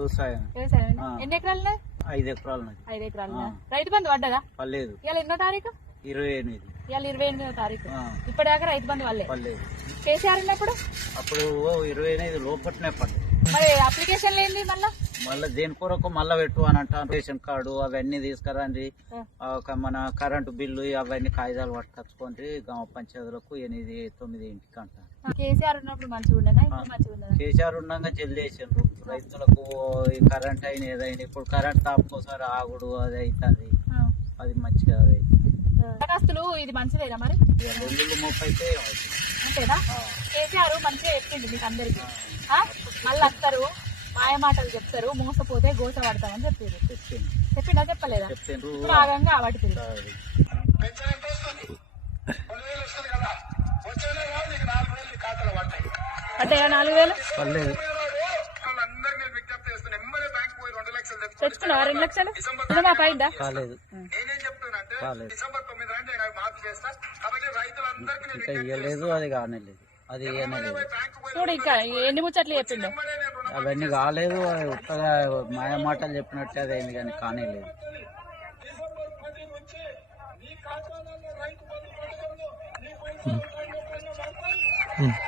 వ్యవసాయం. ఎన్ని ఎకరాలు? ఐదు ఎకరాలు ఐదు ఎకరాలు. రైతు బంధు పడ్డదా? పర్లేదు ఇవాళ ఎన్నో తారీఖు? ఇరవై ఎనిమిది. ఇవాళ ఇరవై ఎనిమిదో తారీఖు. ఇప్పటిదాకా రైతు బంధు వాళ్ళే పర్లేదు కేసీఆర్ ఉన్నప్పుడు? అప్పుడు ఇరవై ఎనిమిది లోపట్నే పడ్డాయి మరి అప్లికేషన్ లేని మళ్ళా? మళ్ళీ దేని కొరకు మళ్ళీ పెట్టు అని అంటాను రేషన్ కార్డు అవన్నీ తీసుకురండి. ఒక మన కరెంటు బిల్లు అవన్నీ కాగితాలు పట్టుకొచ్చుకోండి. గ్రామ పంచాయతీలకు ఎనిమిది తొమ్మిది ఇంటికి అంటారు కేసీఆర్ ఉండగా జల్ది వేసిండ్రు. రైతులకు ఈ కరెంట్ అయిన ఏదైనా ఇప్పుడు కరెంట్ తాపుకోసారి ఆగుడు అది అవుతుంది. అది మంచిగా అది దరఖాస్తులు ఇది మంచిదేనా మరి? నెల్లులు ముప్పై. అంతేనా? కేసీఆర్ మంచిగా చెప్పిండు మీకు అందరికి. మళ్ళీ వస్తారు. మాయ మాటలు చెప్తారు మోసపోతే గోస పడతామని చెప్పారు చెప్పిండా. చెప్పలేదా? భాగంగా వాటి. అంటే నాలుగు వేలు? తెచ్చుకున్నావా రెండు లక్షలు? రుణమా పైందా కాలేదు. కాలేదు. ఇంకా ఇవ్వలేదు అది కానలేదు. అది ఇవ్వలేదు చూడు ఇంకా ఎన్ని ముచ్చట్లు చెప్పిండు. అవన్నీ కాలేదు ఉత్తగా మాయ మాటలు చెప్పినట్టే అది అయింది కానీ కానేలేదు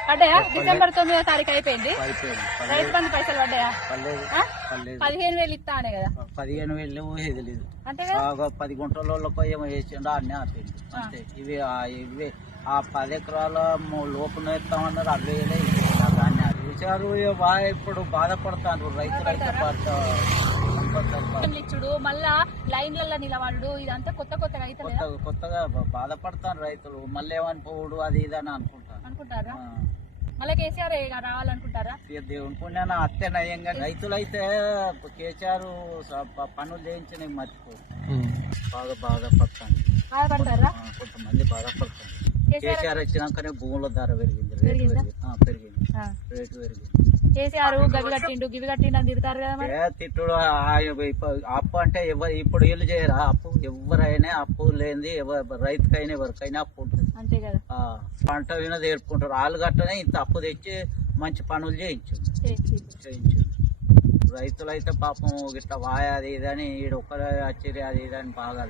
పడ్డాయా? డిసెంబర్ తొమ్మిదో తారీఖు అయిపోయింది. రైతు బంధు పైసలు పడ్డాయా? పదిహేను వేలు ఇస్తా అనే కదా? పదిహేను వేలు ఇది లేదు. పది గుంటలలో ఏమో వేసిండో అన్నీ ఆపిండు అంతే. ఇవి ఇవి ఆ పది ఎకరాల లోపున ఎత్తామన్నారు అవి వేలే బాగా ఇప్పుడు రైతులు పడతా- కంపల్సరీ ఇచ్చుడు మళ్ళా లైన్లలో నిలబడు ఇదంతా కొత్త కొత్తగా అయితే కొత్త కొత్తగా బా- బాధపడతారు రైతులు. మళ్ళీ ఏమనిపోవుడు అది ఇది అని అనుకుంటారు. మళ్ళీ కేసీఆర్ ఇక రావాలనుకుంటారా? ఇక దేవుని పుణ్యాన అత్తే నయంగా రైతులైతే కేసీఆర్ పనులు చేయించిన మర్చిపోరు. బాగా బాధపడతాను బాధపడతారా? కొంతమంది బాధపడతారు. కేసీఆర్ వచ్చినాకనే భూముల ధర పెరిగింది. రేటు పెరిగిందా? పెరిగింది ఆ, పెరిగింది. ఆ. రేటు పెరిగింది. కేసీఆర్ గవి కట్టిండు గివి కట్టిండు అని తిడతారు కదా మరి? ఏ తిట్టుడు అప్పు అంటే ఎవరు ఇప్పుడు వీళ్ళు చేయరా? అప్పు ఎవరైనా అప్పు ఎవరు రైతుకైనా ఎవరికైనా అప్పు ఉంటుంది. అంతే కదా. పంట విన నేర్పుకుంటారు వాళ్ళు గట్టనే ఇంత అప్పు తెచ్చి మంచి పనులు చేయించు. చేయించు. రైతులైతే పాపం ఇట్లా వాయ అది ఇది అని ఈడ ఒక్కరే వచ్చిరి అది ఇది అని బాగా.